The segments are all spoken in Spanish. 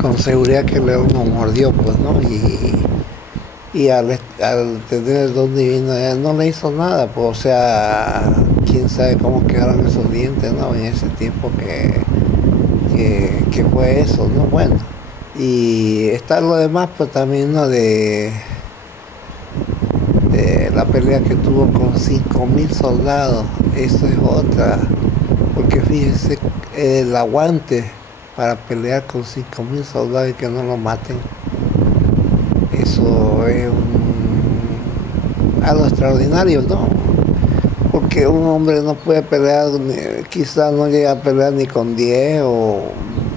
con seguridad que el león nos mordió, pues, ¿no? Y al tener el don divino, no le hizo nada, pues, o sea, quién sabe cómo quedaron esos dientes, ¿no? En ese tiempo que fue eso, ¿no? Bueno, y está lo demás, pues también, ¿no? De la pelea que tuvo con 5.000 soldados, eso es otra, porque fíjese, el aguante para pelear con 5.000 soldados y que no lo maten, eso es algo extraordinario, ¿no? Porque un hombre no puede pelear, quizás no llega a pelear ni con 10 o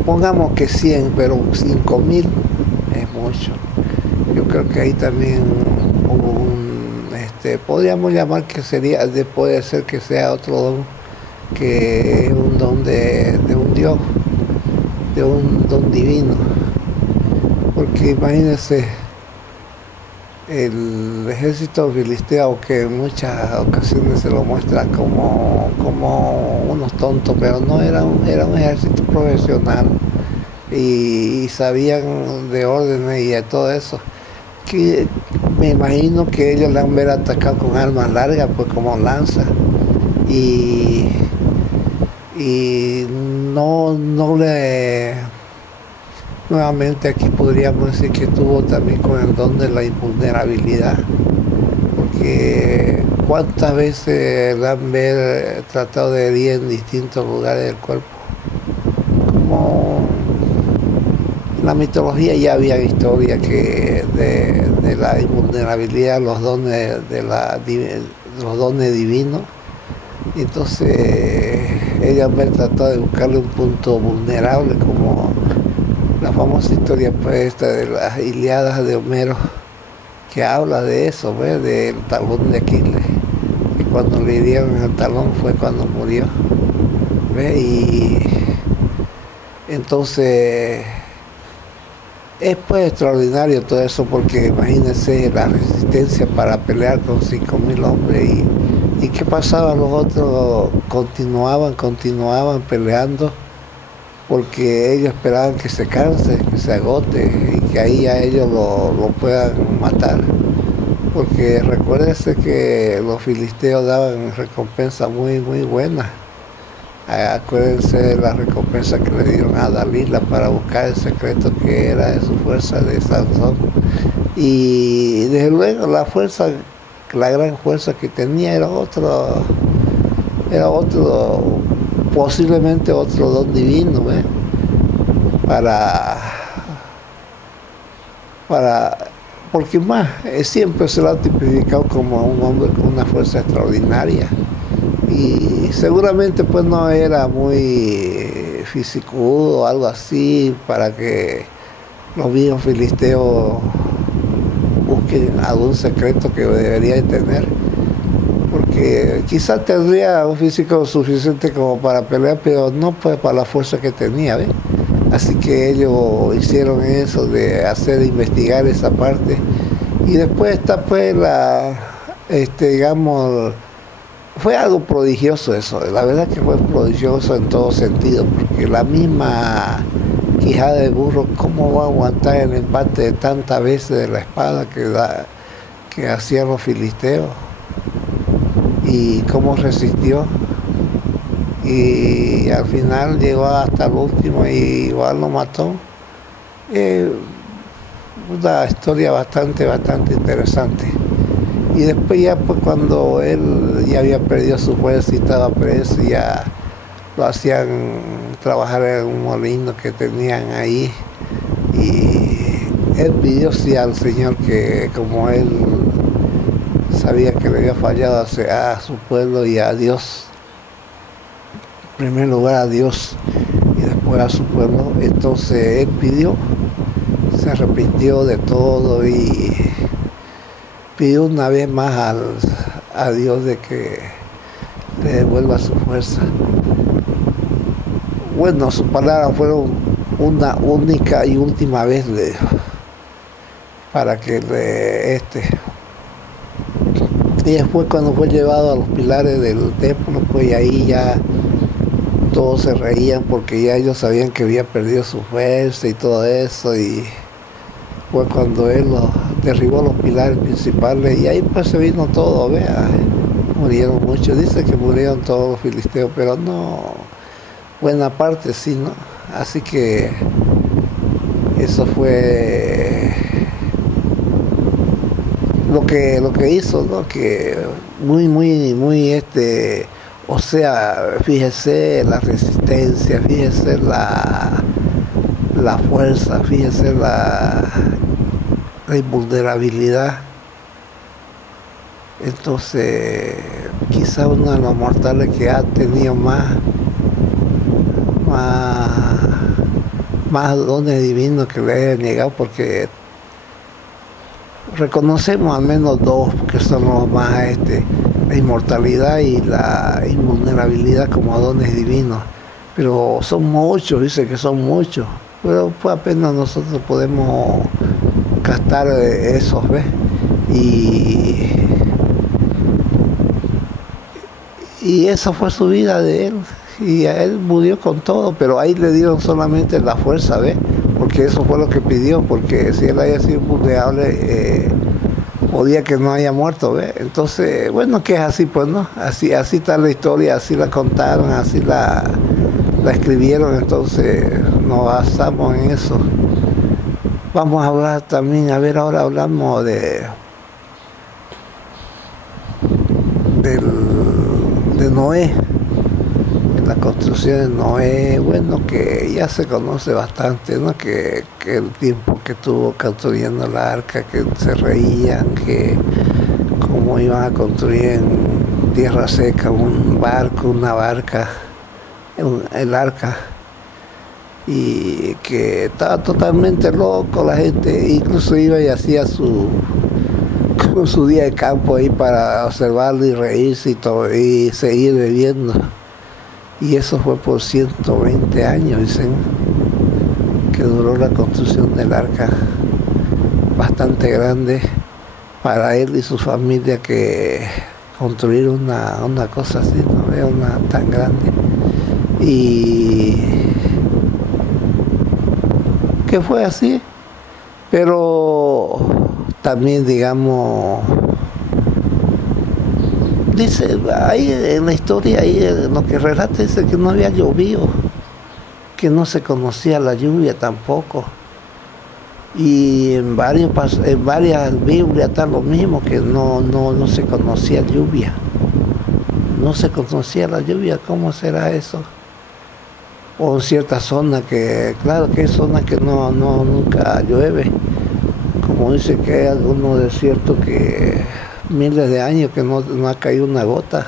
pongamos que 100, pero 5.000 es mucho. Yo creo que ahí también hubo podríamos llamar que sería, puede ser que sea otro don, que es un don de un Dios, de un don divino. Porque imagínense, el ejército filisteo, que en muchas ocasiones se lo muestra como unos tontos, pero no era un ejército profesional y sabían de órdenes y de todo eso. Que me imagino que ellos le han ver atacado con armas largas, pues como lanza, y no le... Nuevamente aquí podríamos decir que tuvo también con el don de la invulnerabilidad, porque cuántas veces la han ver tratado de herir en distintos lugares del cuerpo. Como en la mitología ya había historia que de la invulnerabilidad, los dones los dones divinos. Entonces ella me trató de buscarle un punto vulnerable, como la famosa historia, pues, esta de las Ilíadas de Homero, que habla de eso, ¿ves? Del talón de Aquiles, y cuando le dieron el talón fue cuando murió, ¿ves? Y entonces es pues extraordinario todo eso, porque imagínense la resistencia para pelear con 5.000 hombres, y qué pasaba, los otros continuaban peleando, porque ellos esperaban que se canse, que se agote y que ahí a ellos lo puedan matar. Porque recuérdense que los filisteos daban recompensas muy, muy buenas. Acuérdense de la recompensa que le dieron a Dalila para buscar el secreto que era de su fuerza de Sansón. Y desde luego la gran fuerza que tenía era otro, posiblemente otro don divino, ¿eh? Porque más, siempre se lo ha tipificado como un hombre con una fuerza extraordinaria, y seguramente pues no era muy fisicudo o algo así para que los viejos filisteos busquen algún secreto que debería de tener, porque quizás tendría un físico suficiente como para pelear, pero no pues para la fuerza que tenía, ¿ves? Así que ellos hicieron eso de investigar esa parte, y después está pues digamos, fue algo prodigioso eso, la verdad que fue prodigioso en todo sentido, porque la misma quijada de burro, ¿cómo va a aguantar el embate de tantas veces de la espada que hacían los filisteos? Y cómo resistió, y al final llegó hasta el último y igual lo mató. Una historia bastante interesante. Y después ya pues cuando él ya había perdido su fuerza y estaba preso, ya lo hacían trabajar en un molino que tenían ahí, y él pidió sí al Señor, que como él sabía que le había fallado a su pueblo y a Dios, en primer lugar a Dios y después a su pueblo, entonces él pidió, se arrepintió de todo y pidió una vez más a Dios de que le devuelva su fuerza. Bueno, sus palabras fueron una única y última vez para que y después cuando fue llevado a los pilares del templo, pues ahí ya todos se reían porque ya ellos sabían que había perdido su fuerza y todo eso, y fue cuando él derribó los pilares principales y ahí pues se vino todo, vea, murieron muchos, dice que murieron todos los filisteos, pero no, buena parte sí, ¿no? Así que eso fue lo que hizo, ¿no? Que muy o sea, fíjese la resistencia, fíjese la fuerza, fíjese la invulnerabilidad. Entonces, quizá uno de los mortales que ha tenido más dones divinos que le haya negado, porque reconocemos al menos dos que son los más, la inmortalidad y la invulnerabilidad como dones divinos, pero son muchos, dice que son muchos, pero pues apenas nosotros podemos captar esos, ¿ves? Y esa fue su vida de él, y a él murió con todo, pero ahí le dieron solamente la fuerza, ¿ves? Porque eso fue lo que pidió, porque si él haya sido vulnerable, podía que no haya muerto, ¿ves? Entonces, bueno, que es así, pues, ¿no? Así está la historia, así la contaron, así la escribieron, entonces nos basamos en eso. Vamos a hablar también, a ver, ahora hablamos de Noé, en la construcción de Noé, bueno, que ya se conoce bastante, ¿no? Que el tiempo que tuvo construyendo la arca, que se reían, que cómo iban a construir en tierra seca un barco, una barca, el arca, y que estaba totalmente loco la gente, incluso iba y hacía su día de campo ahí para observarlo y reírse y todo, y seguir bebiendo. Y eso fue por 120 años, dicen, que duró la construcción del arca, bastante grande para él y su familia, que construir una cosa así, no veo una tan grande. Y que fue así, pero también, digamos, dice ahí en la historia, ahí en lo que relata, dice que no había llovido, que no se conocía la lluvia tampoco, y en varias Biblias está lo mismo, que no se conocía lluvia, no se conocía la lluvia. ¿Cómo será eso? O en ciertas zonas, que claro que hay zonas que nunca llueve, como dice que hay algunos desiertos que miles de años que no ha caído una gota,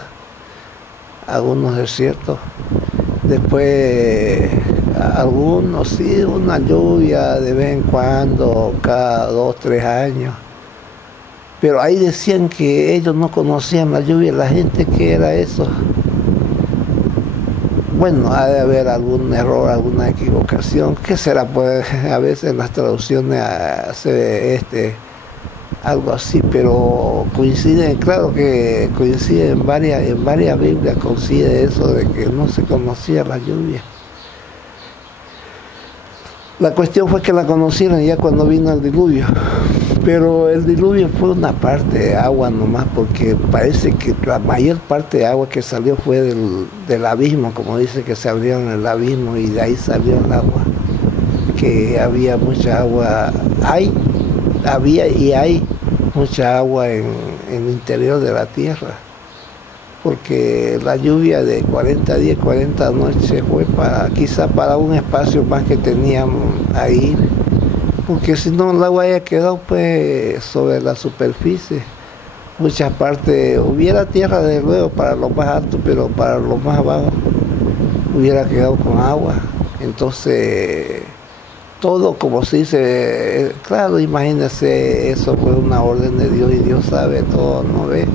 algunos desiertos. Después algunos sí, una lluvia de vez en cuando, cada 2, 3 años. Pero ahí decían que ellos no conocían la lluvia, la gente, ¿qué era eso? Bueno, ha de haber algún error, alguna equivocación. ¿Qué será? Pues a veces en las traducciones hace algo así, pero coinciden, claro que coincide en varias Biblias, coincide eso de que no se conocía la lluvia. La cuestión fue que la conocieron ya cuando vino el diluvio, pero el diluvio fue una parte de agua nomás, porque parece que la mayor parte de agua que salió fue del abismo, como dice que se abrió en el abismo y de ahí salió el agua, que había mucha agua, había y hay mucha agua en el interior de la tierra, porque la lluvia de 40 días, 40 noches fue quizá para un espacio más que tenían ahí, porque si no el agua haya quedado pues sobre la superficie. Muchas partes hubiera tierra desde luego para lo más alto, pero para lo más bajo hubiera quedado con agua. Entonces todo, como se dice, claro, imagínense, eso fue una orden de Dios y Dios sabe todo, ¿no ve?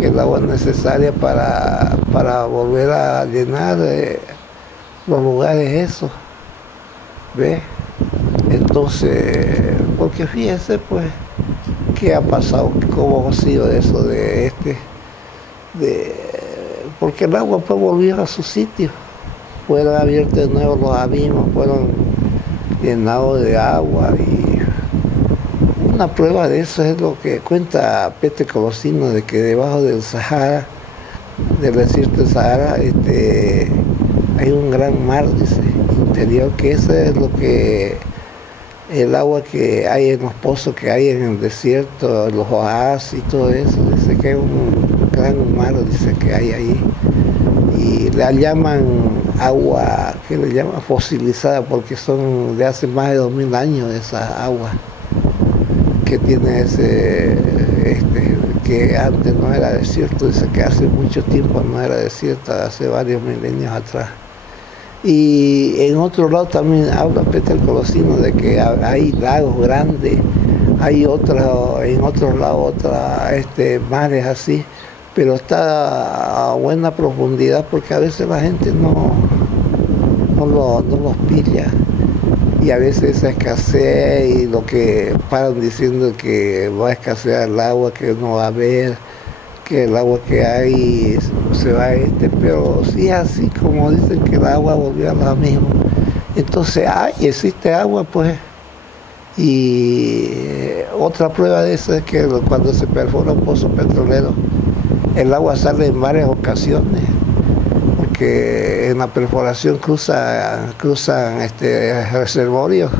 Que el agua es necesaria para volver a llenar los lugares esos, ¿ve? Entonces, porque fíjese pues qué ha pasado, cómo ha sido eso porque el agua pues volvió a su sitio, fueron abiertos de nuevo los abismos, fueron llenados de agua. Y una prueba de eso es lo que cuenta Petre Colosino, de que debajo del Sahara, del desierto del Sahara, hay un gran mar, dice, interior, que eso es lo que el agua que hay en los pozos que hay en el desierto, los oasis y todo eso. Dice que hay un gran mar, dice, que hay ahí, y la llaman agua, que le llaman fosilizada, porque son de hace más de 2000 años esas aguas que tiene ese, que antes no era desierto. Dice que hace mucho tiempo no era desierto, hace varios milenios atrás. Y en otro lado también habla Petre Colosino de que hay lagos grandes, hay en otros lados mares así, pero está a buena profundidad, porque a veces la gente no los pilla, y a veces esa escasez y lo que paran diciendo que va a escasear el agua, que no va a haber, que el agua que hay se va pero sí, así como dicen que el agua volvió a lo mismo. Entonces existe agua, pues. Y otra prueba de eso es que cuando se perfora un pozo petrolero, el agua sale en varias ocasiones, porque en la perforación cruzan reservorios,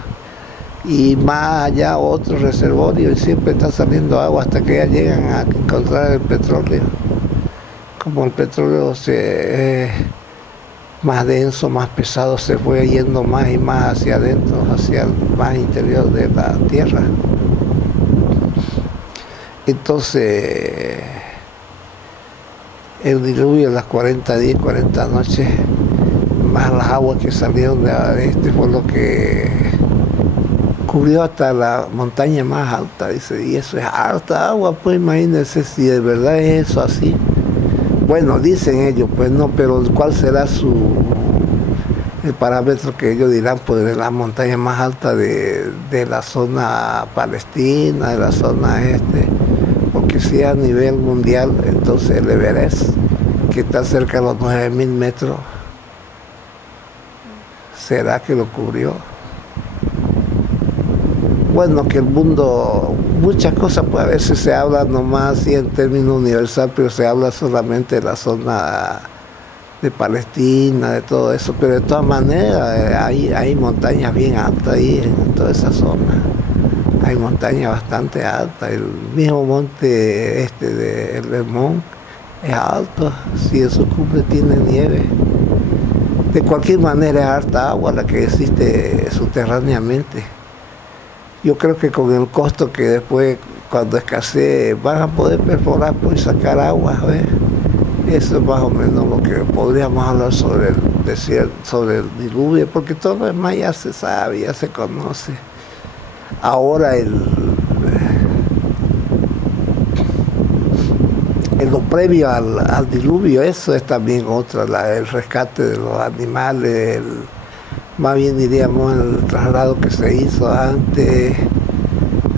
y más allá otro reservorio, y siempre está saliendo agua hasta que ya llegan a encontrar el petróleo. Como el petróleo es más denso, más pesado, se fue yendo más y más hacia adentro, hacia el más interior de la tierra. Entonces, el diluvio de las 40 días, 40 noches, más las aguas que salieron de fue lo que cubrió hasta la montaña más alta, dice, y eso es harta agua, pues imagínense si de verdad es eso así. Bueno, dicen ellos, pues no, pero ¿cuál será el parámetro que ellos dirán? Pues de la montaña más alta de la zona palestina, de la zona porque si a nivel mundial, entonces el Everest, que está cerca de los 9000 metros, ¿será que lo cubrió? Bueno, que el mundo, muchas cosas, pues a veces se habla nomás así en términos universal, pero se habla solamente de la zona de Palestina, de todo eso, pero de todas maneras hay montañas bien altas ahí en toda esa zona. Hay montañas bastante altas. El mismo monte de El Vermont es alto, si en su cumbre tiene nieve. De cualquier manera es harta agua la que existe subterráneamente. Yo creo que con el costo que después, cuando escasee, van a poder perforar y sacar agua, ¿ves? Eso es más o menos lo que podríamos hablar sobre el desierto, sobre el diluvio, porque todo lo demás ya se sabe, ya se conoce. Ahora en lo previo al diluvio, eso es también el rescate de los animales, más bien diríamos el traslado que se hizo antes.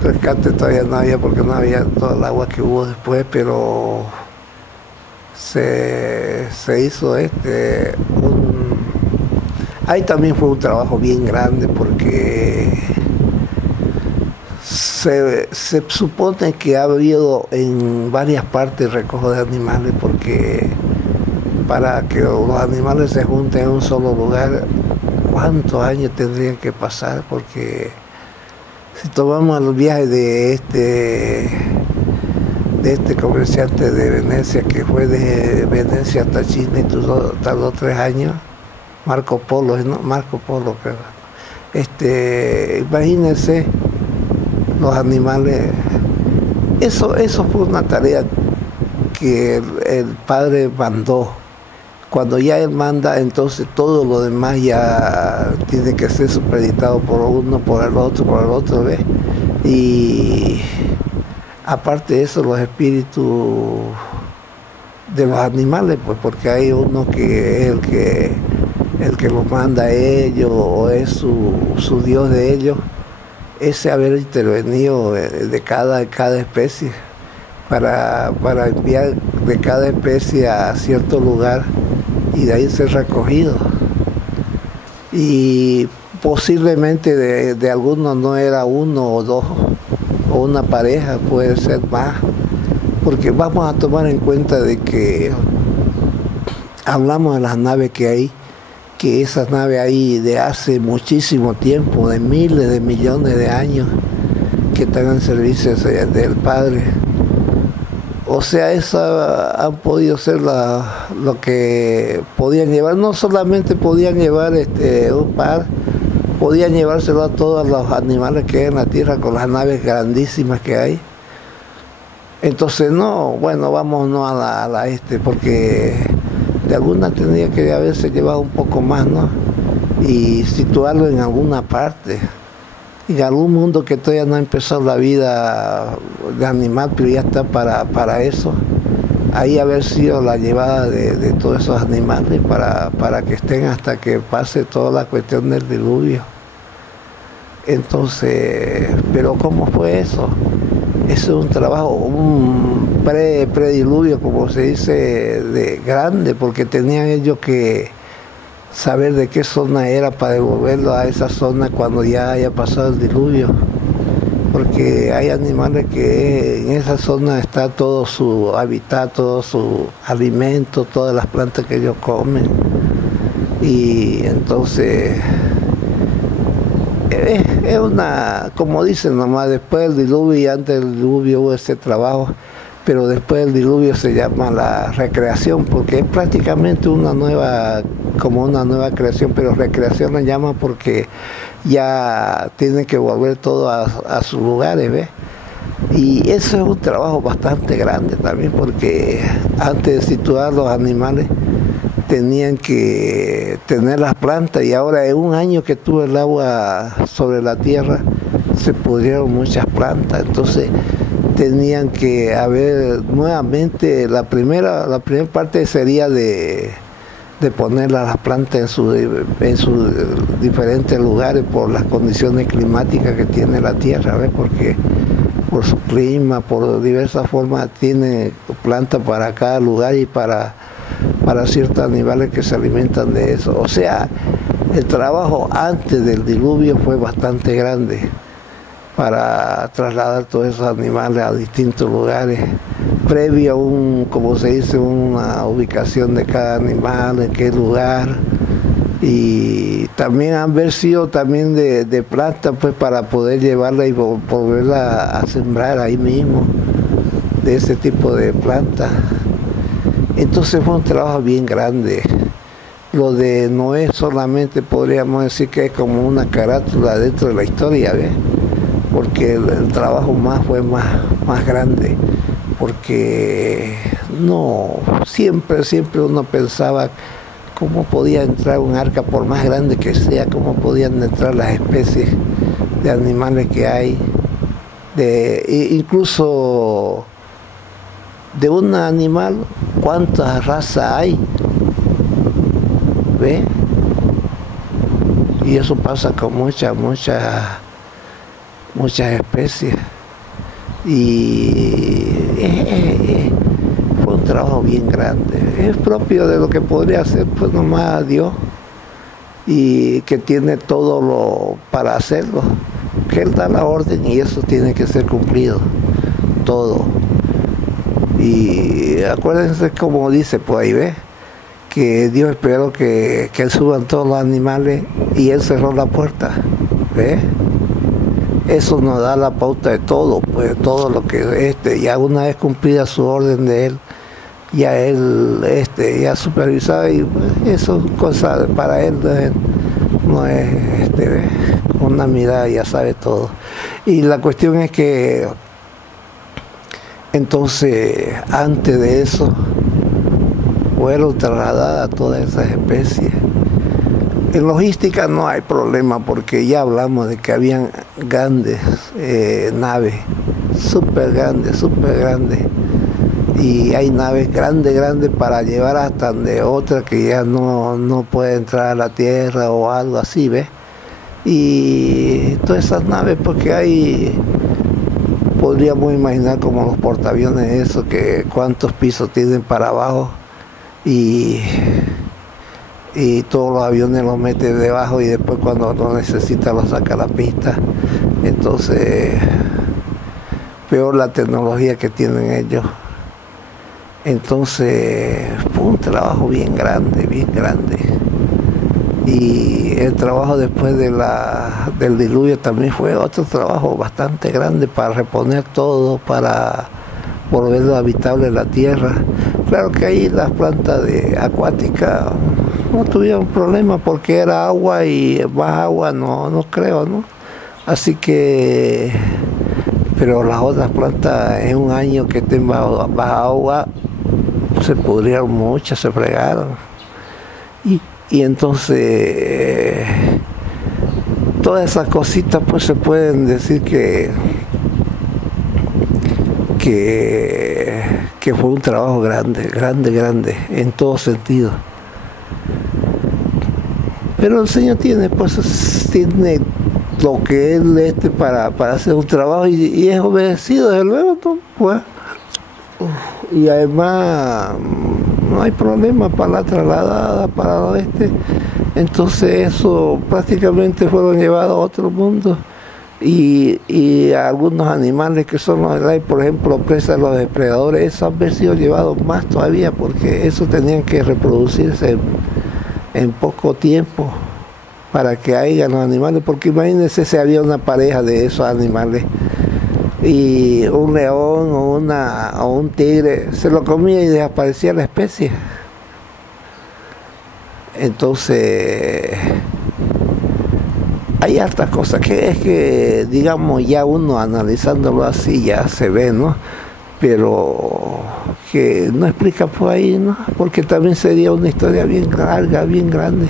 Rescate todavía no había, porque no había todo el agua que hubo después, pero se hizo ahí también fue un trabajo bien grande, porque se supone que ha habido en varias partes recojo de animales, porque para que los animales se junten en un solo lugar, ¿cuántos años tendrían que pasar? Porque si tomamos el viaje de este comerciante de Venecia, que fue de Venecia hasta China y tardó 3 años, Marco Polo, ¿no? Marco Polo, creo. Imagínense los animales. Eso fue una tarea que el padre mandó. Cuando ya él manda, entonces todo lo demás ya tiene que ser supeditado por uno, por el otro, ¿ves? Y aparte de eso, los espíritus de los animales, pues porque hay uno que es el que los manda a ellos, o es su Dios de ellos, ese haber intervenido de cada especie para enviar de cada especie a cierto lugar y de ahí ser recogido. y posiblemente de algunos no era uno o dos, o una pareja, puede ser más, porque vamos a tomar en cuenta de que hablamos de las naves que hay, que esas naves hay de hace muchísimo tiempo, de miles de millones de años, que están en servicio del Padre. O sea, esas han podido ser lo que podían llevar. No solamente podían llevar un par, podían llevárselo a todos los animales que hay en la Tierra con las naves grandísimas que hay. Entonces, no, bueno, vámonos a la porque de alguna tendría que haberse llevado un poco más, ¿no? Y situarlo en alguna parte. En algún mundo que todavía no ha empezado la vida de animal, pero ya está para eso. Ahí haber sido la llevada de todos esos animales para que estén hasta que pase toda la cuestión del diluvio. Entonces, pero ¿cómo fue eso? Eso es un trabajo, un prediluvio, como se dice, de grande, porque tenían ellos que saber de qué zona era para devolverlo a esa zona cuando ya haya pasado el diluvio, porque hay animales que en esa zona está todo su hábitat, todo su alimento, todas las plantas que ellos comen, y entonces es una, como dicen nomás, después del diluvio y antes del diluvio hubo ese trabajo, pero después del diluvio se llama la recreación, porque es prácticamente una nueva creación, pero recreación la llama porque ya tiene que volver todo a sus lugares, ¿ves? Y eso es un trabajo bastante grande también, porque antes de situar los animales tenían que tener las plantas, y ahora en un año que tuvo el agua sobre la tierra se pudrieron muchas plantas, entonces tenían que haber nuevamente, la primera parte sería de poner las plantas en sus diferentes lugares por las condiciones climáticas que tiene la tierra, ¿ves? Porque por su clima, por diversas formas tiene plantas para cada lugar y para ciertos animales que se alimentan de eso. O sea, el trabajo antes del diluvio fue bastante grande para trasladar todos esos animales a distintos lugares, previo a como se dice, una ubicación de cada animal, en qué lugar, y también haber sido también de planta, pues para poder llevarla y volverla a sembrar ahí mismo, de ese tipo de planta. Entonces fue un trabajo bien grande. Lo de Noé solamente podríamos decir que es como una carátula dentro de la historia, ¿ves? Porque el trabajo fue más grande, porque no, siempre uno pensaba cómo podía entrar un arca, por más grande que sea, cómo podían entrar las especies de animales que hay, incluso de un animal, cuántas razas hay, ¿ves? Y eso pasa con muchas especies, y fue un trabajo bien grande. Es propio de lo que podría hacer pues nomás Dios, y que tiene todo lo para hacerlo, que Él da la orden y eso tiene que ser cumplido, todo. Y acuérdense como dice por ahí, ¿ves? Que Dios esperó que suban todos los animales y Él cerró la puerta, ¿ves? Eso nos da la pauta de todo, pues todo lo que ya una vez cumplida su orden de Él, ya Él ya supervisaba, y pues, eso es cosa para Él, no es con una mirada ya sabe todo. Y la cuestión es que entonces antes de eso fueron trasladadas todas esas especies. En logística no hay problema, porque ya hablamos de que habían grandes naves, súper grandes, y hay naves grandes para llevar hasta donde otra que ya no puede entrar a la tierra o algo así, ¿ves? Y todas esas naves, porque podríamos imaginar como los portaaviones esos, que cuántos pisos tienen para abajo, y y todos los aviones los mete debajo y después cuando lo necesita los saca a la pista. Entonces, peor la tecnología que tienen ellos. Entonces, fue un trabajo bien grande, bien grande. Y el trabajo después del diluvio también fue otro trabajo bastante grande para reponer todo, para volverlo habitable la tierra. Claro que ahí las plantas acuáticas no tuvieron problema porque era agua y más agua no creo, ¿no? Así que, pero las otras plantas en un año que estén bajo agua se pudrieron muchas, se fregaron. Y entonces todas esas cositas pues se pueden decir que fue un trabajo grande en todo sentido. Pero el Señor tiene lo que Él para hacer un trabajo y es obedecido desde luego, ¿no? Pues, y además no hay problema para la trasladada para el oeste. Entonces eso prácticamente fueron llevados a otro mundo y algunos animales que son los del aire, por ejemplo, presas los depredadores, esos han sido llevados más todavía porque esos tenían que reproducirse en poco tiempo para que haya los animales, porque imagínense si había una pareja de esos animales y un león o un tigre se lo comía y desaparecía la especie. Entonces hay hartas cosas que es que, digamos, ya uno analizándolo así ya se ve, ¿no? Pero que no explica por ahí, ¿no? Porque también sería una historia bien larga, bien grande.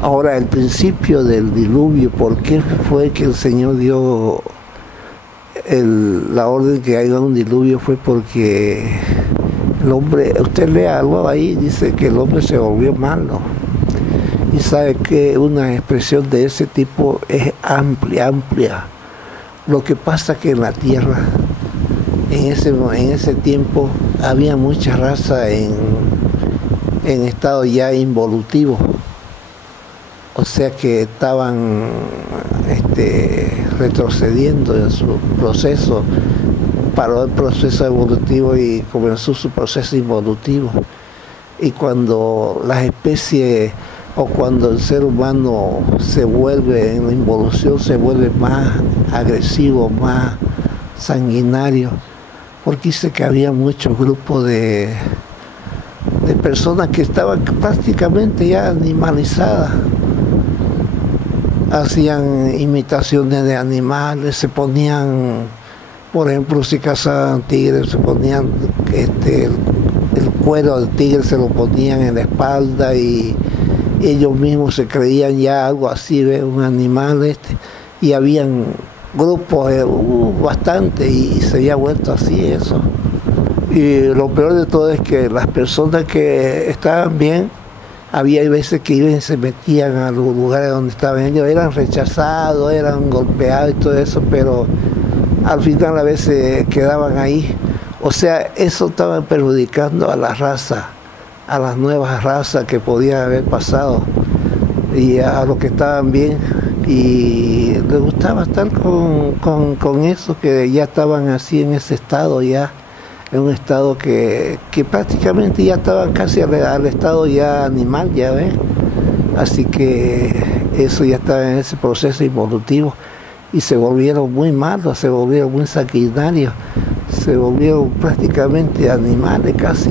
Ahora, el principio del diluvio, ¿por qué fue que el Señor dio la orden que haya un diluvio? Fue porque el hombre, usted lea algo ahí, dice que el hombre se volvió malo. Y sabe que una expresión de ese tipo es amplia. Lo que pasa que en la tierra, en ese tiempo, había mucha raza en estado ya involutivo. O sea que estaban retrocediendo en su proceso, paró el proceso evolutivo y comenzó su proceso involutivo. Y cuando las especies o cuando el ser humano se vuelve en la involución, se vuelve más agresivo, más sanguinario, porque dice que había muchos grupos de personas que estaban prácticamente ya animalizadas. Hacían imitaciones de animales, se ponían, por ejemplo, si cazaban tigres, se ponían el cuero del tigre, se lo ponían en la espalda y ellos mismos se creían ya algo así, ¿ves? Un animal y habían grupos bastante y se había vuelto así eso. Y lo peor de todo es que las personas que estaban bien, había veces que iban y se metían a los lugares donde estaban ellos, eran rechazados, eran golpeados y todo eso, pero al final a veces quedaban ahí. O sea, eso estaba perjudicando a la raza, a las nuevas razas que podían haber pasado y a los que estaban bien. Y les gustaba estar con eso, que ya estaban así en ese estado ya. En un estado que prácticamente ya estaban casi al estado ya animal, ya ves. Así que eso ya estaba en ese proceso involutivo y se volvieron muy malos, se volvieron muy sanguinarios, se volvieron prácticamente animales casi,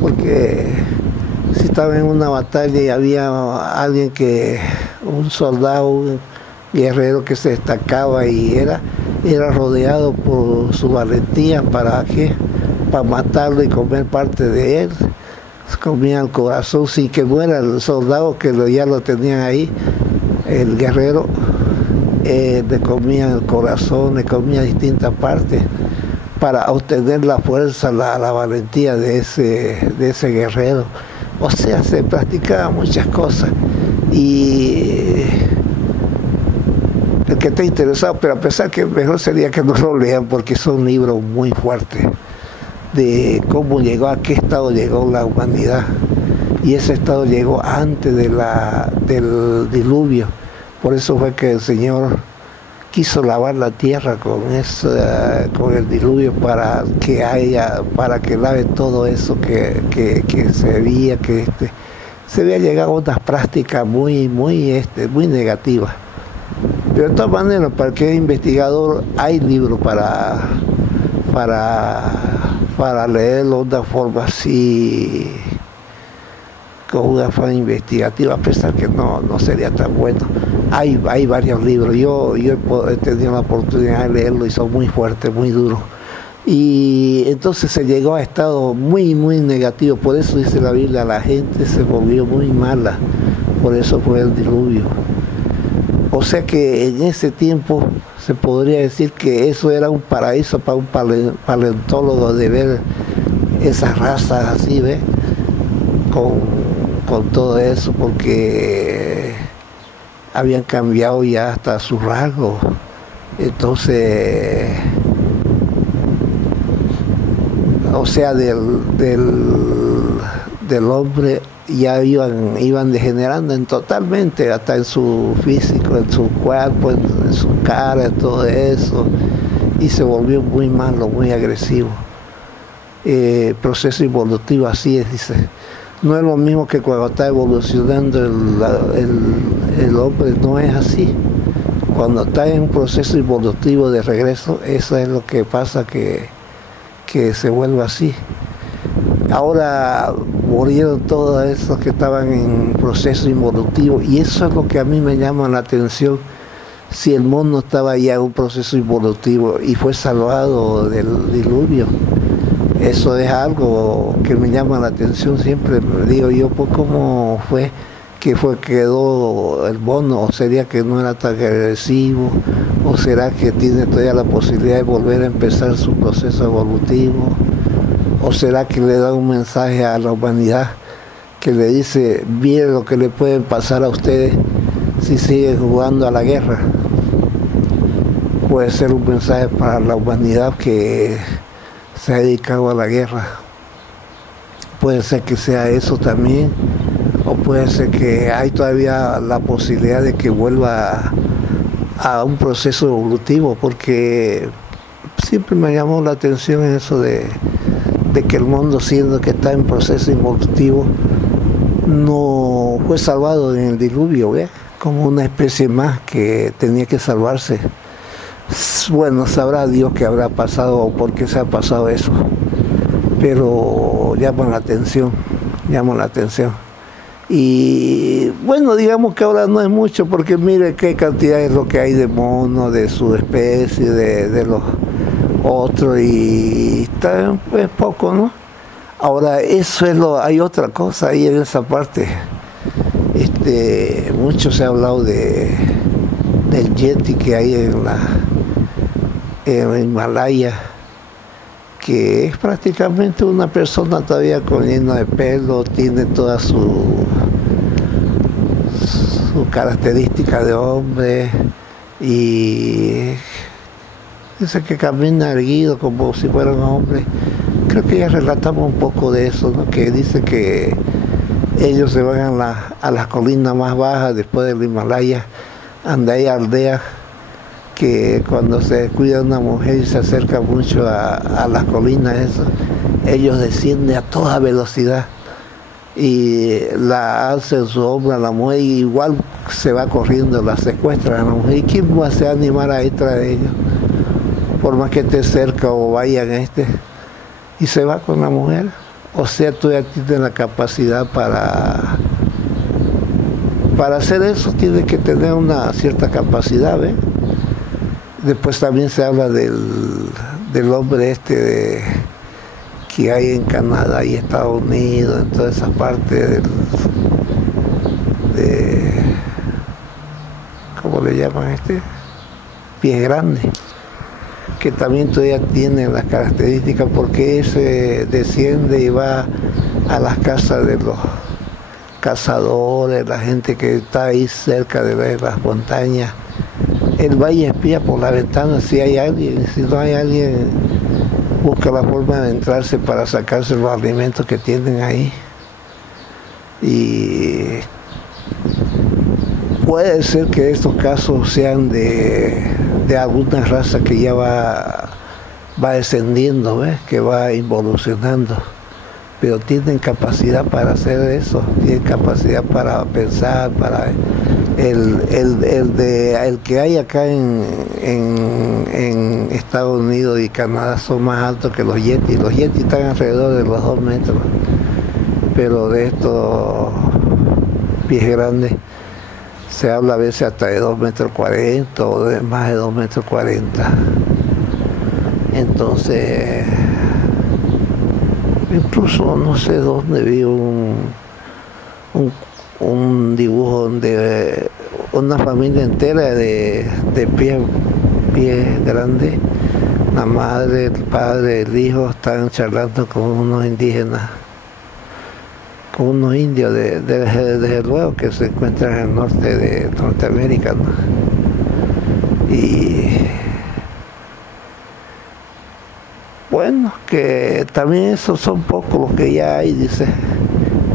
porque si estaba en una batalla y había alguien un soldado, un guerrero que se destacaba y era rodeado por su valentía, ¿para qué? Para matarlo y comer parte de él. Comían el corazón sin que muera el soldado que ya lo tenían ahí, el guerrero, le comían el corazón, le comían distintas partes para obtener la fuerza, la valentía de ese guerrero. O sea, se practicaban muchas cosas y el que esté interesado, pero a pesar que mejor sería que no lo lean porque son libros muy fuertes de cómo llegó, a qué estado llegó la humanidad y ese estado llegó antes del diluvio. Por eso fue que el Señor quiso lavar la tierra con el diluvio para que lave todo eso que se había llegado a unas prácticas muy negativas. Pero de todas maneras, para que investigador hay libros para leerlo de una forma así, con una forma investigativa, a pesar que no sería tan bueno. Hay varios libros, yo he tenido la oportunidad de leerlo y son muy fuertes, muy duros. Y entonces se llegó a estado muy negativo, por eso dice la Biblia, la gente se volvió muy mala, por eso fue el diluvio. O sea que en ese tiempo se podría decir que eso era un paraíso para un paleontólogo de ver esas razas así, ¿ves? Con todo eso, porque habían cambiado ya hasta sus rasgos. Entonces, o sea, del hombre ya iban degenerando totalmente, hasta en su físico, en su cuerpo, en su cara, todo eso, y se volvió muy malo, muy agresivo. Proceso evolutivo, así es, dice. No es lo mismo que cuando está evolucionando el hombre, no es así. Cuando está en un proceso evolutivo de regreso, eso es lo que pasa, que se vuelve así. Ahora murieron todos esos que estaban en proceso evolutivo, y eso es lo que a mí me llama la atención. Si el mundo estaba ya en un proceso evolutivo y fue salvado del diluvio, eso es algo que me llama la atención. Siempre digo yo, pues, ¿cómo fue que quedó el mono? ¿O sería que no era tan agresivo? ¿O será que tiene todavía la posibilidad de volver a empezar su proceso evolutivo? ¿O será que le da un mensaje a la humanidad que le dice, miren lo que le puede pasar a ustedes si siguen jugando a la guerra? Puede ser un mensaje para la humanidad que se ha dedicado a la guerra. Puede ser que sea eso también, o puede ser que hay todavía la posibilidad de que vuelva a un proceso evolutivo, porque siempre me llamó la atención eso de que el mundo, siendo que está en proceso evolutivo, no fue salvado en el diluvio, ¿ve? Como una especie más que tenía que salvarse. Bueno, sabrá Dios qué habrá pasado o por qué se ha pasado eso, pero llama la atención. Y bueno, digamos que ahora no es mucho, porque mire qué cantidad es lo que hay de monos, de su especie, de los otros, y está pues poco, ¿no? Ahora, eso es hay otra cosa ahí en esa parte. Mucho se ha hablado del yeti que hay en Himalaya, que es prácticamente una persona todavía con lleno de pelo, tiene toda su característica de hombre, y dice que camina erguido como si fuera un hombre. Creo que ya relatamos un poco de eso, ¿no? Que dice que ellos se van a las colinas más bajas después del Himalaya, donde hay aldeas que cuando se descuida una mujer y se acerca mucho a las colinas, ellos descienden a toda velocidad y la alzan su hombro a la mujer, y igual se va corriendo, la secuestran a la mujer. ¿Y quién va a animar a ir tras de ellos? Por más que esté cerca o vayan y se va con la mujer. O sea, tú ya tienes la capacidad para hacer eso, tienes que tener una cierta capacidad, ¿ves? Después también se habla del hombre que hay en Canadá y Estados Unidos, en toda esa parte ¿cómo le llaman Pie grande, que también todavía tiene las características, porque ese desciende y va a las casas de los cazadores, la gente que está ahí cerca de las montañas. Él va y espía por la ventana si hay alguien, si no hay alguien, busca la forma de entrarse para sacarse los alimentos que tienen ahí. Y puede ser que estos casos sean de alguna raza que ya va descendiendo, ¿ves? Que va involucionando, pero tienen capacidad para hacer eso, tienen capacidad para pensar, para el que hay acá en Estados Unidos y Canadá son más altos que los Yetis. Los Yetis están alrededor de los 2 metros, pero de estos pies grandes se habla a veces hasta de 2,40 metros o de más de 2,40 metros. Entonces, incluso no sé dónde vi un dibujo donde una familia entera de pies grandes, la madre, el padre, el hijo, están charlando con unos indígenas, con unos indios desde luego que se encuentran en el norte de Norteamérica, ¿no? Y bueno, que también esos son pocos los que ya hay, dice,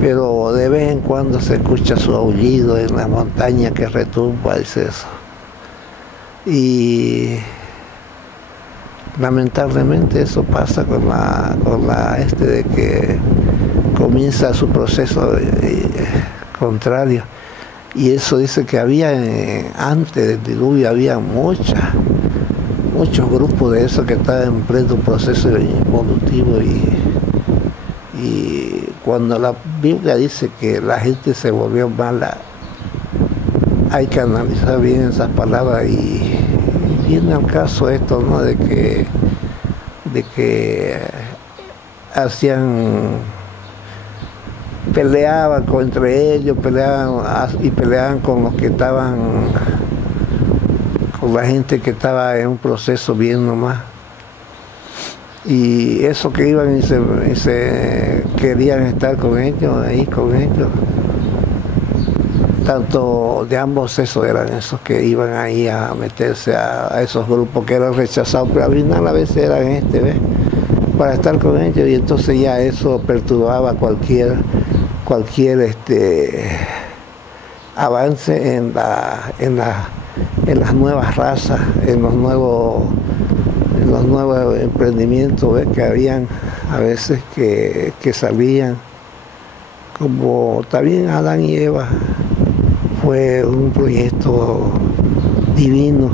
pero de vez en cuando se escucha su aullido en la montaña que retumba, dice eso. Y lamentablemente eso pasa con la de que comienza su proceso contrario. Y eso dice que había, antes del diluvio, había muchos grupos de esos que estaban en pleno proceso evolutivo y cuando la Biblia dice que la gente se volvió mala, hay que analizar bien esas palabras y viene al caso esto, ¿no? De que peleaban entre ellos, peleaban con los que estaban, con la gente que estaba en un proceso bien nomás. Y eso que iban y se querían estar con ellos, ahí con ellos. Tanto de ambos sexos eran esos que iban ahí a meterse a esos grupos que eran rechazados, pero al final a veces eran ¿ves? Para estar con ellos, y entonces ya eso perturbaba cualquier avance en las nuevas razas, en los nuevos emprendimientos, ¿ves? Que habían a veces que salían, como también Adán y Eva fue un proyecto divino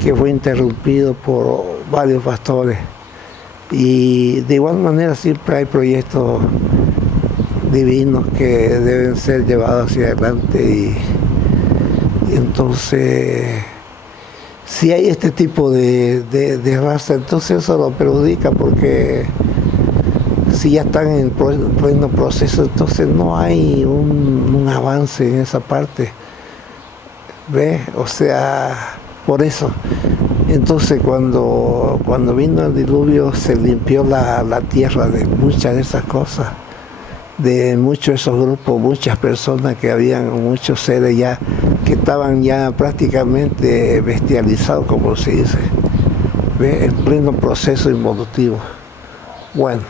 que fue interrumpido por varios pastores, y de igual manera siempre hay proyectos divinos que deben ser llevados hacia adelante, y entonces si hay este tipo de raza, entonces eso lo perjudica, porque si ya están en pleno proceso, entonces no hay un avance en esa parte, ¿ves? O sea, por eso. Entonces cuando vino el diluvio se limpió la tierra de muchas de esas cosas, de muchos de esos grupos, muchas personas que habían, muchos seres ya que estaban ya prácticamente bestializados, como se dice, ¿ves? En pleno proceso involutivo. Bueno.